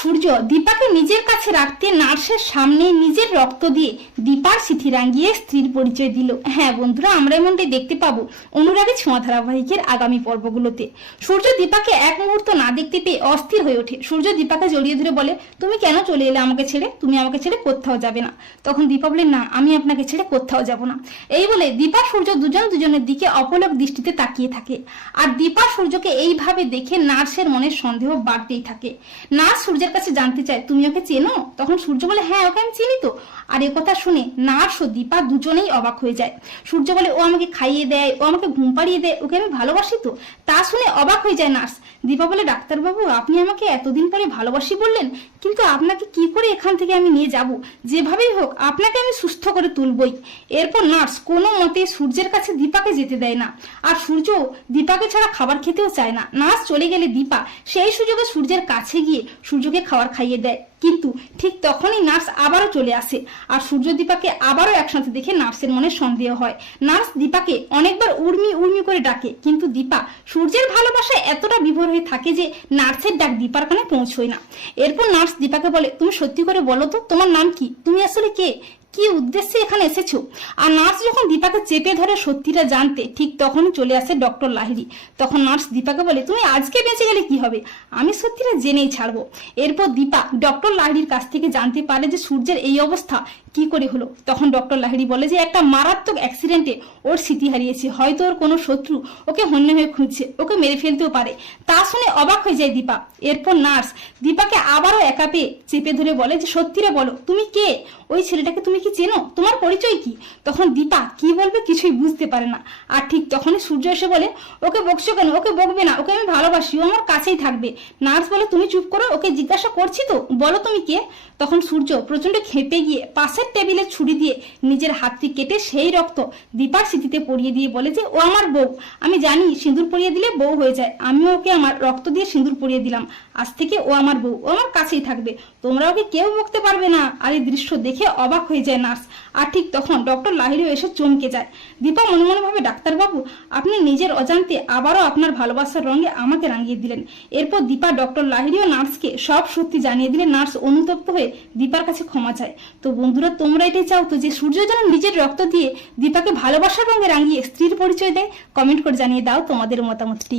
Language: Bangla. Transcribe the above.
সূর্য দীপাকে নিজের কাছে রাখতে নার্সের সামনে নিজের রক্ত দিয়ে দীপার স্মৃতি রাঙিয়ে স্ত্রীর পরিচয় দিল। হ্যাঁ বন্ধুরা, আমরা এমনটাই দেখতে পাবো অনুরাগী ছোঁয়া ধারাবাহিকের আগামী পর্বগুলোতে। সূর্য দীপাকে এক মুহূর্ত না দেখতে পেয়ে অস্থির হয়ে ওঠে। সূর্য দীপাকে জড়িয়ে ধরে বলে, তুমি কেন চলে এলে আমাকে ছেড়ে? তুমি আমাকে ছেড়ে কোথাও যাবে না। তখন দীপা বলে, না, আমি আপনাকে ছেড়ে কোথাও যাব না। এই বলে দীপা সূর্য দুজন দুজনের দিকে অপলক দৃষ্টিতে তাকিয়ে থাকে। আর দীপা সূর্যকে এইভাবে দেখে নার্সের মনে সন্দেহ বাড়তেই থাকে। নার্স সূর্যের কাছে জানতে চায়, তুমি ওকে চেনো? তখন সূর্য বলে হ্যাঁ ওকে আমি চিনি তো। আর এ কথা শুনে নার্স ও দীপা দুজনেই অবাক হয়ে যায়। সূর্য বলে, ও আমাকে খাইয়ে দেয়, ও আমাকে ঘুম পাড়িয়ে দেয়, ওকে আমি ভালোবাসি তো? তা শুনে অবাক হয়ে যায় নার্স। দীপা বলে, ডাক্তারবাবু, আপনি আমাকে এতদিন পরে ভালোবাসি বললেন, কিন্তু আপনাকে কি করে এখান থেকে আমি নিয়ে যাব? যেভাবেই হোক, আপনাকে আমি সুস্থ করে তুলবই। এরপর নার্স কোনো মতে সূর্যের কাছে দীপাকে যেতে দেয় না। আর সূর্য দীপাকে ছাড়া খাবার খেতেও চায় না। নার্স চলে গেলে দীপা সেই সুযোগে সূর্যের কাছে গিয়ে সূর্যকে খাবার খাইয়ে দেয়। কিন্তু ঠিক তখনই নার্স আবারও চলে আসে আর সূর্য দীপাকে আবারও একসাথে দেখে নার্সের মনে সন্দেহ হয়। নার্স দীপাকে অনেকবার উর্মি উর্মি করে ডাকে, কিন্তু দীপা সূর্যের ভালোবাসায় এতটা বিভোর হয়ে থাকে যে নার্সের ডাক দীপার কানে পৌঁছয় না। এরপর নার্স দীপাকে বলে, তুমি সত্যি করে বলো তো, তোমার নাম কি? তুমি আসলে কে? কি উদ্দেশ্যে এখানে এসেছ? আর নার্স যখন দীপাকে চেপে ধরে সত্যিটা জানতে, ঠিক তখন চলে আসে ডক্টর লাহিড়ি। তখন নার্স দীপাকে বলে, তুমি আজকে বেঁচে গেলে কি হবে? আমি সত্যিটা জেনেই ছাড়বো। এরপর দীপা ডক্টর লাহিড়ির কাছ থেকে জানতে পারে যে সূর্যের এই অবস্থা কি করে হলো? তখন ডক্টর লাহিড়ি বলে যে, একটা মারাত্মক অ্যাক্সিডেন্টে ওর স্মৃতি হারিয়েছে। হয়তো ওর কোনো শত্রু ওকে হন্য হয়ে খুঁজছে, ওকে মেরে ফেলতেও পারে। তা শুনে অবাক হয়ে যায় দীপা। এরপর নার্স দীপাকে আবারও একা পেয়ে চেপে ধরে বলে যে, সত্যিরে বলো, তুমি কে? ওই ছেলেটাকে তুমি কি চেনো? তোমার পরিচয় কি? তখন দীপা কি বলবে কিছুই বুঝতে পারে না। আর ঠিক তখনই সূর্য এসে বলে, ওকে বকছো কেন? ওকে বকবে না। ওকে আমি ভালোবাসি। ও আমার কাছেই থাকবে। নার্স বলে, তুমি চুপ করো, ওকে জিজ্ঞাসা করছি তো? বলো তুমি কে? তখন সূর্য প্রচণ্ড খেপে গিয়ে পাশের টেবিলে ছুরি দিয়ে নিজের হাতটি কেটে সেই রক্ত দীপার স্মৃতিতে পরিয়ে দিয়ে বলে যে, ও আমার বউ। আমি জানি সিঁদুর পরিয়ে দিলে বউ হয়ে যায়। আমিও ওকে আমার রক্ত দিয়ে সিঁদুর পরিয়ে দিলাম। আজ থেকে ও আমার বউ। ও আমার কাছেই থাকবে। তোমরা ওকে কেউ বকতে পারবে না? আর এই দৃশ্য দেখে অবাক হয়ে যায় নার্স। আর ঠিক তখন ডক্টর লাহিড়িও এসে চমকে যায়। দীপা মনে মনে ভাবে ডাক্তারবাবু আপনি নিজের অজান্তে আবারও আপনার ভালোবাসার রঙে আমাকে রাঙিয়ে দিলেন। এরপর দীপা, ডক্টর লাহিড়িও নার্সকে সব সত্যি জানিয়ে দিলে নার্স অনুতপ্ত হয়ে দীপার কাছে ক্ষমা চায়। তো বন্ধুরা তোমরা এটাই চাও তো যে সূর্য যেন নিজের রক্ত দিয়ে দীপাকে ভালোবাসার রঙে রাঙিয়ে স্ত্রীর পরিচয় দেয়? কমেন্ট করে জানিয়ে দাও তোমাদের মতামতটি।